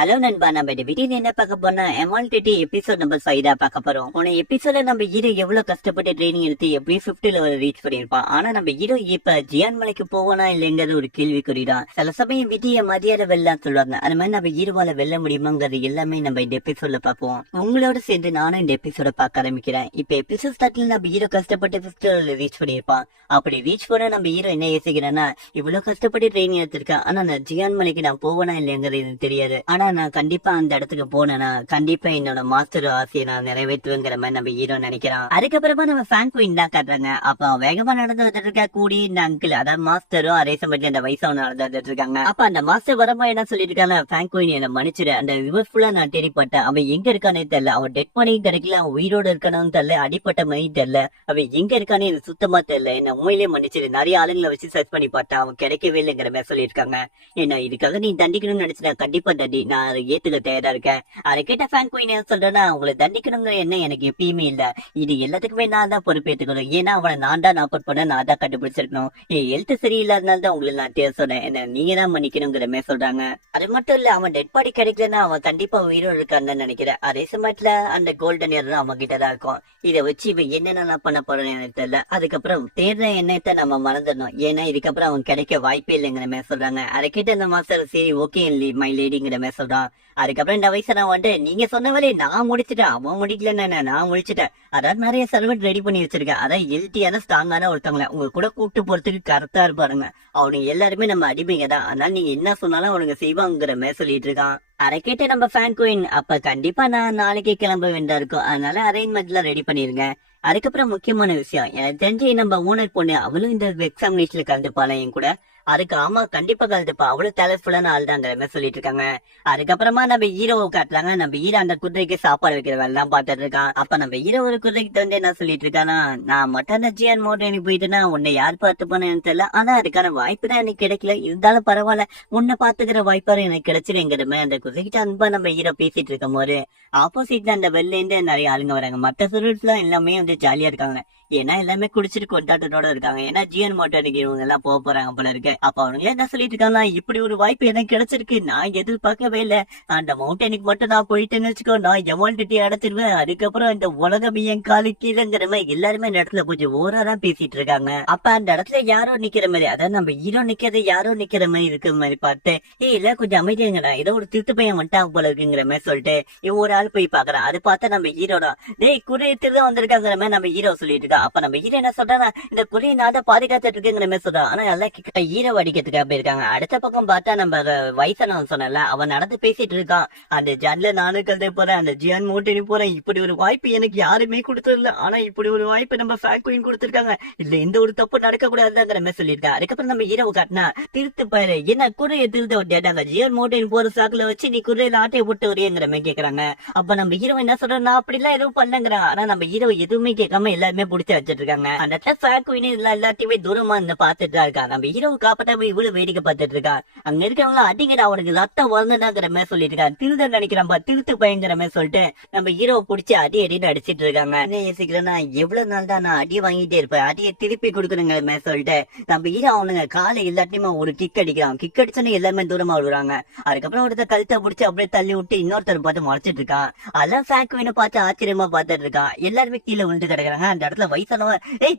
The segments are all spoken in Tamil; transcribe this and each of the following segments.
ஹலோ நண்பா, நம்ம இந்த வீடியோ என்ன பார்க்க போனா MLTT எபிசோட் நம்பர் 5 தான் பார்க்க போறோம். உன எபிசோட நம்ம ஹீரோ எவ்வளவு கஷ்டப்பட்டு ட்ரைனிங் எடுத்து எப்படி 50 லெவல் ரீச் பண்ணிருப்பான். ஆனா நம்ம ஹீரோ இப்ப ஜியான் மலைக்கு போவானா இல்லைங்கிறது ஒரு கேள்விக்குறிதான். சில சமயம் விதிய மதியாத வெல்லாம் சொல்லுவாங்க. அது மாதிரி நம்ம ஹீரோவால வெல்ல முடியுமாங்கிறது எல்லாமே நம்ம இந்த எபிசோட்ல பார்ப்போம். உங்களோட சேர்ந்து நானும் இந்த எபிசோட பார்க்க ஆரம்பிக்கிறேன். இப்ப எபிசோட் ஸ்டார்ட்ல நம்ம ஹீரோ கஷ்டப்பட்டு 50 லெவல் ரீச் பண்ணிருப்பான். அப்படி ரீச் பண்ண நம்ம ஹீரோ என்ன யோசிக்கிறேன்னா, இவ்வளவு கஷ்டப்பட்டு ட்ரைனிங் எடுத்திருக்கேன், ஆனா நான் ஜியான் மலைக்கு நான் போவேனா இல்லைங்கிறது எனக்கு தெரியாது. ஆனா நான் கண்டிப்பா அந்த இடத்துக்கு போனேன்னா கண்டிப்பா என்னோட மாஸ்டர் ஆசையை நான் நிறைவேற்றுவேங்கிற மாதிரி நம்ம ஹீரோ நினைக்கிறான். அதுக்கப்புறமா நம்ம ஃபேன் குயின் தான் காட்டுறாங்க. அப்ப வேகமா நடந்து வந்துட்டு இருக்க கூடி இந்த அங்கிள், அதாவது மாஸ்டரும் அதே சமயத்துல அந்த வயசான நடந்து வந்துட்டு இருக்காங்க. அப்ப அந்த மாஸ்டர் வரமா என்ன சொல்லிட்டு இருக்காங்க, ஃபேன் குயின் என்ன மன்னிச்சிரு, அந்த ரிவர் ஃபுல்லா நான் தேடிப்பட்டேன், அவன் எங்க இருக்கானே தெரியல, அவன் டெட் மணியும் கிடைக்கல, அவன் உயிரோடு இருக்கானு தெரியல, அடிப்பட்ட மணியும் தெரியல, அவன் எங்க இருக்கானே எனக்கு சுத்தமா தெரியல, என்ன உண்மையிலேயே மன்னிச்சிரு, நிறைய ஆளுங்களை வச்சு சர்ச் பண்ணி பார்த்தேன், அவன் கிடைக்கவே இல்லைங்கிற மாதிரி சொல்லியிருக்காங்க. என்ன இதுக்காக நீ தண்டிக்கணும்னு நினைச்சேன், கண்டிப்பா தண்டி, நான் ஏத்துக்க தயாரா இருக்கேன். அதை கேட்ட ஃபேன் குயின் என்ன சொல்றேன்னா, உங்களை தண்டிக்கணுங்கிற என்ன எனக்கு எப்பயுமே இல்ல, இது எல்லாத்துக்குமே நான் தான் பொறுப்பேற்றுக்கணும். ஏன்னா அவனை நான் தான் நாப்பட் பண்ண, நான் தான் கண்டுபிடிச்சிருக்கணும், என் ஹெல்த் சரியில்லாதனால தான் உங்களுக்கு நான் தேவை சொன்னேன், என்ன நீங்க தான் மன்னிக்கணுங்கிற மாதிரி சொல்றாங்க. அது மட்டும் இல்ல, அவன் டெட் பாடி கிடைக்கலன்னா அவன் கண்டிப்பா உயிரோடு இருக்கான்னு நினைக்கிறேன். அதே சமயத்துல அந்த கோல்டன் இயர் அவன் கிட்டதான் இருக்கும். இதை வச்சு இவ என்னென்னலாம் பண்ண போறேன்னு எனக்கு தெரியல. அதுக்கப்புறம் தேடுற எண்ணத்தை நம்ம மறந்துடணும், ஏன்னா இதுக்கப்புறம் அவன் கிடைக்க வாய்ப்பே இல்லைங்கிற மாதிரி சொல்றாங்க. அதை கேட்ட இந்த மாஸ்டர் சரி ஓகே மை லேடிங்கிற மாதிரி சொல்றான். அதுக்கப்புறம் இந்த வயசு நான் வந்து நீங்க சொன்ன வேலையை நான் முடிச்சுட்டேன், அவன் முடிக்கலன்னு நான் முடிச்சுட்டேன், அதாவது நிறைய சர்வெண்ட் ரெடி பண்ணி வச்சிருக்கேன், அதான் ஹெல்த்தியான ஸ்ட்ராங்கான ஒருத்தவங்கள உங்க கூட கூப்பிட்டு போறதுக்கு கரெக்டா இருப்பாருங்க, அவனுங்க எல்லாருமே நம்ம அடிமைங்க தான், அதனால நீங்க என்ன சொன்னாலும் அவனுங்க செய்வாங்கிற மாதிரி சொல்லிட்டு இருக்கான். அதை கேட்டு நம்ம ஃபேன் குயின், அப்ப கண்டிப்பா நான் நாளைக்கே கிளம்ப வேண்டா இருக்கும், அதனால அரேஞ்ச்மெண்ட்லாம் ரெடி பண்ணிருங்க. அதுக்கப்புறம் முக்கியமான விஷயம், எனக்கு தெரிஞ்சு நம்ம ஓனர் பொண்ணு அவளும் இந்த எக்ஸாமினேஷன்ல கலந்துப்பாளா என் கூட, அதுக்கு ஆமா கண்டிப்பா கலந்துப்பா, அவ்வளவு டேலண்ட்ஃபுல்லான ஆள் தாங்கிற மாதிரி சொல்லிட்டு இருக்காங்க. அதுக்கப்புறமா நம்ம ஹீரோவை காட்டுறாங்க. நம்ம ஹீரோ அந்த குதிரைக்கு சாப்பாடு வைக்கிற வேலை தான் பாத்துட்டு இருக்கான். அப்ப நம்ம ஹீரோ ஒரு குதிரைக்கு வந்து என்ன சொல்லிட்டு இருக்கானா, நான் மட்டும் அந்த ஜியான் மோட்டனுக்கு போயிட்டுனா உன்னை யார் பார்த்து போனேன்னு தெரியல, ஆனா அதுக்கான வாய்ப்பு தான் எனக்கு கிடைக்கல, இருந்தாலும் பரவாயில்ல, உன்னை பாத்துக்கிற வாய்ப்பாரு எனக்கு கிடைச்சிருங்கிற மாதிரி அந்த குதிரைக்கிட்ட அன்பா நம்ம ஹீரோ பேசிட்டு இருக்கும் போது ஆப்போசிட்ல அந்த வெளில இருந்து நிறைய ஆளுங்க வராங்க. மற்ற சுருட்ஸ் எல்லாம் எல்லாமே வந்து ஜாலியா இருக்காங்க, ஏன்னா எல்லாமே குடிச்சிட்டு கொண்டாட்டத்தோட இருக்காங்க, ஏன்னா ஜியான் மோட்டனுக்கு இவங்க எல்லாம் போக போறாங்க போல இருக்கு. அப்ப அவங்க என்ன சொல்லிட்டு இருக்காங்க, இப்படி ஒரு வாய்ப்பு எனக்கு கிடைச்சிருக்கு, நான் எதிர்பார்க்கவே இல்ல, அந்த மவுண்டனுக்கு மட்டும் நான் போயிட்டேன்னு வச்சுக்கோ, நான் எமௌண்ட் அடைச்சிருவேன், அதுக்கப்புறம் இந்த உலகம் என் காலு கீழங்கிற மாதிரி எல்லாருமே அந்த இடத்துல கொஞ்சம் ஓரா பேசிட்டு இருக்காங்க. அப்ப அந்த இடத்துல யாரோ நிக்கிற மாதிரி, அதாவது நம்ம ஹீரோ நிக்கிறது யாரோ நிக்கிற மாதிரி இருக்கிற மாதிரி பார்த்து, இல்ல கொஞ்சம் அமைதியாங்கடா, ஏதோ ஒரு திருட்டு பையன் வந்துட்டாங்க போல இருக்குங்கிற மாதிரி சொல்லிட்டு இவன் ஒரு ஆள் போய் பாக்குறான். அது பார்த்தா நம்ம ஹீரோட டேய் குறைய திருதான் வந்திருக்காங்கிற மாதிரி நம்ம ஹீரோ சொல்லிட்டு இருக்கா. அப்ப நம்ம ஹீரோ என்ன சொல்றாங்க, இந்த குறையை நான் தான் பாதுகாத்துட்டு இருக்குங்கிற மாதிரி சொல்றான். ஆனா எல்லாம் கிட்ட ஹீரோ அடிக்கிறதுக்காக போயிருக்காங்க. அடுத்த பக்கம் பார்த்தா நம்ம வயசானவன் சொன்னல, அவன் நடந்து பேசிட்டு இருக்கான், அந்த ஜன்ல நானும் கழுத போறேன், அந்த ஜியான் மோட்டனி போறேன், இப்படி ஒரு வாய்ப்பு எனக்கு யாருமே கொடுத்ததில்ல, ஆனா இப்படி ஒரு வாய்ப்பு நம்ம ஃபேன் குயின் கொடுத்திருக்காங்க, இல்ல எந்த ஒரு தப்பு நடக்க கூடாதுங்கிற மாதிரி சொல்லியிருக்கா. அதுக்கப்புறம் நம்ம ஹீரோ காட்டினா திருத்து பாரு, என்ன குறைய திருத்த விட்டாங்க, ஜியான் மோட்டனி போற சாக்குல வச்சு நீ குறையில ஆட்டையை போட்டு வரையங்கிற மாதிரி கேக்குறாங்க. அப்ப நம்ம ஹீரோ என்ன சொல்றோம், நான் அப்படி எல்லாம் எதுவும் பண்ணங்கிறான். ஆனா நம்ம ஹீரோ எதுவுமே கேட்காம எல்லாருமே பிடிச்சி வச்சிட்டு இருக்காங்க. அந்த ஃபேன் குயின் எல்லாத்தையுமே தூரமா இருந்து பாத்துட்டு தான் இருக்கா. நம்ம ஹீரோ காப்பாற்றாம இவ்வளவு வேடிக்கை பார்த்துட்டு இருக்கா. அங்க இருக்கிறவங்க அடிங்கிற அவனுக்கு ரத்தம் வளர்ந்துடாங்கிற மாதிரி சொல்லிட்டு இருக்கான். திருத நினைக்கிறான்பா, திருத்து பயங்கிற மாதிரி சொல்லிட்டு நம்ம ஹீரோவை பிடிச்சி அடி அடின்னு அடிச்சிட்டு இருக்காங்க. என்ன யோசிக்கிறேன்னா, எவ்வளவு நாள் தான் நான் அடி வாங்கிட்டே இருப்பேன், அடியை திருப்பி கொடுக்கணுங்கிற மாதிரி சொல்லிட்டு நம்ம ஹீரோ அவனுங்க காலை எல்லாத்தையுமே ஒரு கிக் அடிக்கிறான். கிக் அடிச்சோன்னு எல்லாமே தூரமா விடுறாங்க. அதுக்கப்புறம் ஒருத்தர் கழுத்தை பிடிச்சி அப்படியே தள்ளி விட்டு இன்னொருத்தர் பார்த்து முளைச்சிட்டு இருக்கான். அதெல்லாம் ஃபேன் குயினை பார்த்து ஆச்சரியமா பார்த்துட்டு இருக்கான். எல்லாருமே கீழே விழுந்து கிடக்குறாங்க. அந்த இடத்துல வயசானவன்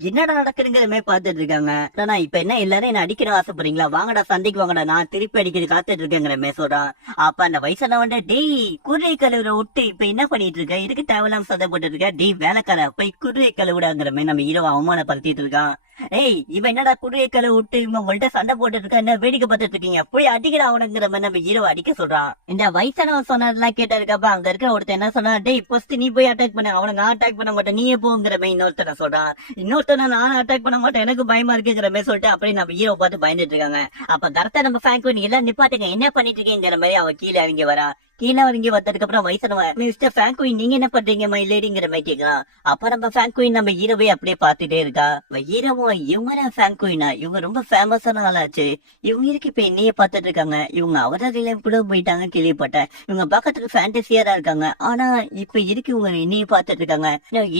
என்னடா நடக்குதுங்கிற மாதிரி பார்த்துட்டு இருக்காங்க. ஆனா இப்ப என்ன எல்லாரும் என்ன அடிக்கணும் ஆசைப்படுறீங்களா, வாங்கடா சண்டைக்கு வாங்கடா, நான் திருப்பி அடிக்கிறது காத்துட்டு இருக்கேங்கிற மாதிரி சொல்றான். அப்ப அந்த வயசானவன் டேய் குதிரை கழுவுற விட்டு இப்ப என்ன பண்ணிட்டு இருக்க, இதுக்கு தேவையில்லாம சதை போட்டு இருக்க, டேய் வேலைக்கார போய் குதிரை கழுவுடாங்கிற மாதிரி நம்ம ஹீரோ அவமானப்படுத்திட்டு இருக்கான். ஏய் இவன் என்னடா குதிரை கழுவு விட்டு இவன் உங்கள்ட்ட சண்டை போட்டு இருக்கா, என்ன வேடிக்கை பார்த்துட்டு இருக்கீங்க, போய் அடிக்கிற அவனுங்கிற மாதிரி நம்ம ஹீரோ அடிக்க சொல்றான். இந்த வயசானவன் சொன்னதெல்லாம் கேட்ட இருக்கப்ப அங்க இருக்க ஒருத்தர் என்ன சொன்னா, டேய் ஃபர்ஸ்ட் நீ போய் அட்டாக் பண்ண, அவனுக்கு அட்டாக் பண்ண மாட்டேன் நீயே போங்கிற மாதிரி இன்னொருத்தர சொல்றான். இன்னொருத்தன நான் அட்டாக் பண்ண மாட்டேன் எனக்கு பயமா இருக்குங்கிற மாதிரி சொல்லிட்டு அப்படியே நம்ம ஹீரோ பார்த்து பயந்துட்டு இருக்காங்க. அப்ப கரெக்டா நம்ம ஃபேன் குயின் எல்லாம் நிப்பாட்டுங்க, என்ன பண்ணிட்டு இருக்கீங்கிற மாதிரி அவ கீழே இறங்கி வரா. கீழே இறங்கி வந்ததுக்கு அப்புறம் வயசானவன், மிஸ்டர் ஃபேன் குயின் நீங்க என்ன பண்றீங்க மை லேடிங்கிற மாதிரி கேட்கலாம். அப்ப நம்ம ஃபேன் குயின் நம்ம ஹீரோவே அப்படியே பார்த்துட்டே இருக்கா. ஹீரோவும் இவங்க ஃபேன் குயினா, இவங்க ரொம்ப ஃபேமஸான ஆளாச்சு, இவங்க இருக்கு இப்ப என்னையே பார்த்துட்டு இருக்காங்க, இவங்க அவதாரில கூட போயிட்டாங்க கேள்விப்பட்டேன், இவங்க பாக்கிறதுக்கு ஃபேண்டசியா தான் இருக்காங்க, ஆனா இப்ப இருக்கு இவங்க என்னையே பார்த்துட்டு இருக்காங்க.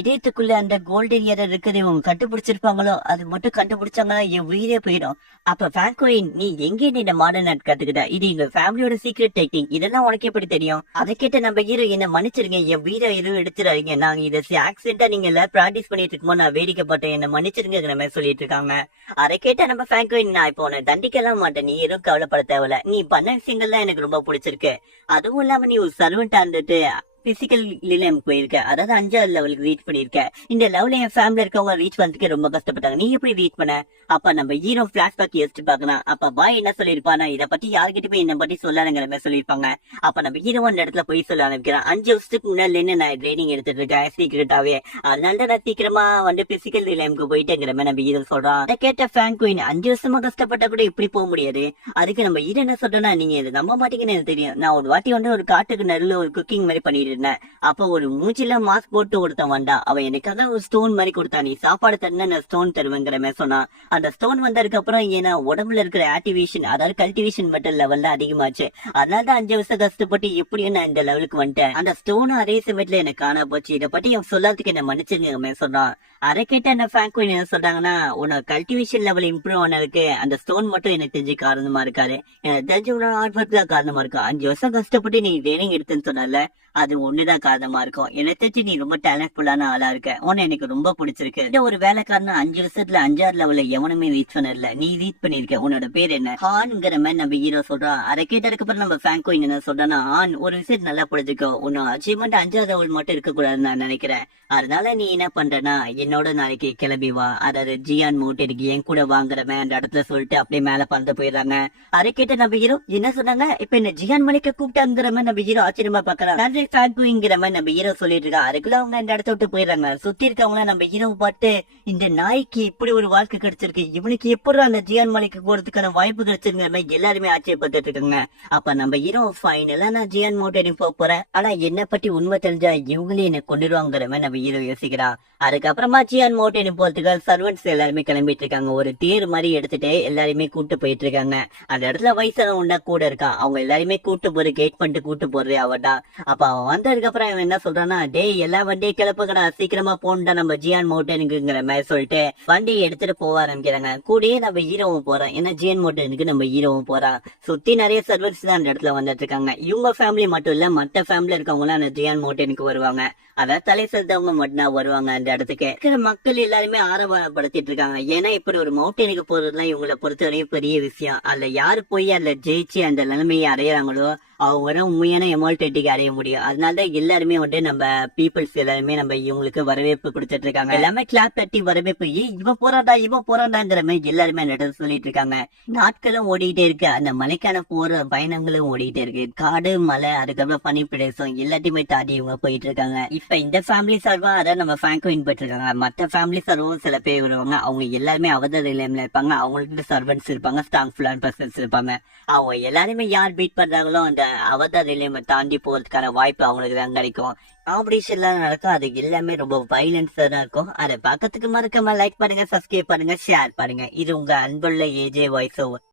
இதயத்துக்குள்ள அந்த கோல்டன் இயர் இருக்குது, இவங்க கண்டுபிடிச்சிருப்பாங்களோ, அது மட்டும் கண்டுபிடிச்சாங்கன்னா என் உயிரே போயிடும். அப்ப ஃபேன் குயின் நீ எங்கே இந்த மாடர்ன் ஆர்ட் கத்துக்கிட்ட, இது எங்க ஃபேமிலியோட சீக்ரெட் டெக்னிக், இதெல்லாம் உனக்கு எப்படி தெரியும். அதை கேட்ட நம்ம ஹீரோ என்ன மன்னிச்சிருங்க, என் வீட எதுவும் எடுத்துறாதீங்க, நாங்க இதை ஆக்சிடென்டா நீங்க எல்லாம் பிராக்டிஸ் பண்ணிட்டு இருக்கும்போது நான் வேடிக்கை பார்த்தேன், என்ன மன்னிச்சிருங்கிற மாதிரி சொல்லிட்டு இருக்காங்க. அதை கேட்ட நம்ம ஃபிராங்க்லின், நான் இப்போ உன்னை தண்டிக்கலாம் மாட்டேன், நீ எதுவும் கவலைப்பட தேவையில்ல, நீ பண்ண விஷயங்கள் தான் எனக்கு ரொம்ப பிடிச்சிருக்கு. அதுவும் இல்லாம நீ ஒரு சர்வெண்டா இருந்துட்டு பிசிக்கல் நிலையம் போயிருக்க, அதாவது 5வது லெவலுக்கு ரீச் பண்ணிருக்க. இந்த லெவல என் ஃபேமிலில இருக்கவங்க ரீச் பண்ணதுக்கு ரொம்ப கஷ்டப்பட்டாங்க, நீ எப்படி ரீச் பண்ண? அப்ப நம்ம ஹீரோ பிளாஷ்பேக் யோசிச்சு பாக்கலாம். அப்ப பாய் என்ன சொல்லிருப்பானா, இதை பத்தி யாருக்கிட்டமே என்ன பத்தி சொல்லாதுங்கிற மாதிரி சொல்லிருப்பாங்க. அப்ப நம்ம ஹீரோ அந்த இடத்துல போய் சொல்ல ஆரம்பிக்கிறான், 5 வருஷத்துக்கு முன்னாடி நான் ட்ரைனிங் எடுத்துட்டு இருக்கேன் சீக்கிரட்டாவே, அதனால நான் சீக்கிரமா பிசிக்கல் நிலையம்க்கு போயிட்டேங்கிற மாதிரி நம்ம ஹீரோ சொல்றான். அதை கேட்ட ஃபிராங்க்லின், 5 வருஷமா கஷ்டப்பட்ட கூட இப்படி போக முடியாது. அதுக்கு நம்ம ஹீரோ என்ன சொல்றேன்னா, நீங்க இதை நம்ப மாட்டீங்கன்னு எனக்கு தெரியும், நான் ஒரு வாட்டி ஒரு காட்டுக்கு நடுவில் ஒரு குக்கிங் மாதிரி பண்ணிட்டு இருந்தேன். அப்ப ஒரு மூச்சில மாஸ்க் போட்டு ஒருத்தன் வந்தா, அவன் எனக்காக ஒரு ஸ்டோன் மாதிரி கொடுத்தான், நீ சாப்பாடு தருன நான் ஸ்டோன் தருவேங்கிற மாதிரி சொன்னான். அந்த ஸ்டோன் வந்ததுக்கு அப்புறம் ஏன்னா உடம்புல இருக்கிற ஆக்டிவேஷன், அதாவது கல்டிவேஷன் மெட்டல் லெவல்ல அதிகமாச்சு, அதனால தான் 5 வருஷம் கஷ்டப்பட்டு எப்படியும் நான் இந்த லெவலுக்கு வந்துட்டேன். அந்த ஸ்டோனும் அதே சமயத்துல எனக்கு காண போச்சு, இதை பத்தி அவன் சொல்லாததுக்கு என்ன மன்னிச்சுங்க சொன்னான். அதை கேட்ட அந்த ஃபிராங்க்லின் என்ன சொல்றாங்கன்னா, உன்னோட கல்டிவேஷன் லெவல் இம்ப்ரூவ் ஆனதுக்கு அந்த ஸ்டோன் மட்டும் எனக்கு தெரிஞ்சு காரணமா இருக்காரு, எனக்கு தெரிஞ்ச உன்னோட ஹார்ட் ஒர்க் தான் காரணமா இருக்கும். 5 வருஷம் கஷ்டப்பட்டு நீ ட்ரைனிங் எடுத்துன்னு சொன்னால அது ஒண்ணுதான் காரணமா இருக்கும். எனக்கு தெரிஞ்சு நீ ரொம்ப டேலண்ட்ஃபுல்லான ஆளா இருக்க, உன்னை எனக்கு ரொம்ப பிடிச்சிருக்கு. இந்த ஒரு வேலைக்காரன 5 வருஷத்துல 5வது லெவல்ல எவனுமே ரீச் பண்ணல, நீ ரீச் பண்ணிருக்க. உன்னோட பேர் என்ன? ஹான்ங்கிற மாதிரி நம்ம ஹீரோ சொல்றான். அதை கேட்டதுக்கு அப்புறம் நம்ம ஃபிராங்க்லின் என்ன சொல்றான்னா, ஹான் ஒரு விஷயம் நல்லா பிடிச்சிக்கோ, உன்னோட அச்சீவ்மெண்ட் 5வது லெவல் மட்டும் இருக்க கூடாதுன்னு நான் நினைக்கிறேன், அதனால நீ என்ன பண்றனா என்னோட நாளைக்கு கிளம்பி வா, அதாவது ஜியான் மவுண்டனுக்கு என் கூட வாங்குறமே அந்த இடத்துல சொல்லிட்டு அப்படியே மேல பறந்து போயிடுறாங்க. அதை கேட்ட நம்ம ஹீரோ என்ன சொன்னாங்க, இப்ப என்ன ஜியான் மலைக்க கூப்பிட்டாங்கிற மாதிரி நம்ம ஹீரோ ஆச்சரியமா பாக்குறான். ஃபிராங்க்லின்ங்கிற மாதிரி நம்ம ஹீரோ சொல்லிட்டு இருக்கா. அதுக்குள்ள அவங்க இந்த இடத்த விட்டு போயிடுறாங்க. சுத்தி இருக்கவங்க நம்ம ஹீரோ பார்த்து, இந்த நாய்க்கு இப்படி ஒரு வாழ்க்கை கிடைச்சிருக்கு, இவனுக்கு எப்படி அந்த ஜியான் மலைக்கு போறதுக்கான வாய்ப்பு கிடைச்சிருக்கிற மாதிரி எல்லாருமே ஆச்சரியப்பட்டு இருக்காங்க. அப்ப நம்ம ஹீரோ ஃபைனலா நான் ஜியான் மவுண்டனுக்கு போக போறேன், ஆனா என்ன பத்தி உண்மை தெரிஞ்சா இவங்களே என்ன கொண்டுருவாங்கிற மாதிரி நம்ம ஹீரோ யோசிக்கிறா. அதுக்கப்புறமா ஜியான் மவுண்டன் போறதுக்கு சர்வன்ட்ஸ் எல்லாருமே கிளம்பிட்டு இருக்காங்க. ஒரு தேர் மாதிரி எடுத்துட்டு எல்லாருமே கூட்டு போயிட்டு இருக்காங்க. அந்த இடத்துல வயசானவன் கூட இருக்கா, அவங்க எல்லாருமே கூட்டு போற கேட் பண்ணிட்டு கூட்டு போறது அவடா. அப்ப அவன் வந்ததுக்கு அப்புறம் அவன் என்ன சொல்றான்னா, டேய் எல்லா வண்டியை கிளப்புக்கடா, சீக்கிரமா போண்டா நம்ம ஜியான் மவுண்டனுக்குங்கிற மாதிரி சொல்லிட்டு வண்டியை எடுத்துட்டு போக ஆரம்பிக்கிறாங்க. கூடயே நம்ம ஹீரோவும் போறான், ஏன்னா ஜியான் மவுண்டனுக்கு நம்ம ஹீரோவும் போறான். சுத்தி நிறைய சர்வன்ட்ஸ் தான் அந்த இடத்துல வந்துட்டு இருக்காங்க. இவங்க ஃபேமிலி மட்டும் இல்ல, மத்த ஃபேமிலி இருக்கவங்க எல்லாம் அந்த ஜியான் மவுண்டனுக்கு வருவாங்க. அதாவது தலை செலுத்தவங்க மட்டும்தான் வருவாங்க. அந்த இடத்துக்கு இருக்கிற மக்கள் எல்லாருமே ஆரம்பப்படுத்திட்டு இருக்காங்க, ஏன்னா இப்படி ஒரு மவுண்டனுக்கு போறதுலாம் இவங்களை பொறுத்தவரையும் பெரிய விஷயம். அதுல யாரு போய் அதுல ஜெயிச்சு அந்த நிலைமையை அடையிறாங்களோ அவங்க உண்மையான எமால்டேட்டிக்கு அடைய முடியும். அதனால எல்லாருமே நம்ம பீப்புள்ஸ் எல்லாருமே நம்ம இவங்களுக்கு வரவேற்பு கொடுத்துட்டு இருக்காங்க. எல்லாமே கிளாப் தட்டி வரவேற்பு, இவன் போறாண்டாங்கிற மாதிரி எல்லாருமே அந்த இடத்துல சொல்லிட்டு இருக்காங்க. நாட்களும் ஓடிட்டே இருக்கு, அந்த மலைக்கான போற பயணங்களும் ஓடிட்டே இருக்கு. காடு மலை அதுக்கப்புறம் பனி பிரதேசம் எல்லாத்தையுமே தாண்டி இவங்க போயிட்டு இருக்காங்க. இப்ப இந்த ஃபேமிலி சார்பா அதை நம்ம ஃபிராங்க்லின் போயிட்டு இருக்காங்க. மத்த ஃபேமிலி சார்பும் சில பேர் வருவாங்க, அவங்க எல்லாருமே அவதார நிலையம்ல இருப்பாங்க. அவங்களுக்கு சர்வன்ட்ஸ் இருப்பாங்க, ஸ்ட்ராங்ஃபுல்லான பர்சன்ஸ் இருப்பாங்க. அவங்க எல்லாருமே யார் பீட் பண்றாங்களோ அந்த அவதார நிலையம் தாண்டி போறதுக்கான வாய்ப்பு அவங்களுக்கு தான் கிடைக்கும். காம்படிஷன் எல்லாம் நடக்கும், அது எல்லாமே ரொம்ப வைலன்ஸா தான் இருக்கும். அதை பக்கத்துக்கு மறக்காம லைக் பண்ணுங்க, சப்ஸ்கிரைப் பண்ணுங்க, ஷேர் பண்ணுங்க. இது உங்க அன்புள்ள ஏஜே வாய்ஸ் ஓவர்.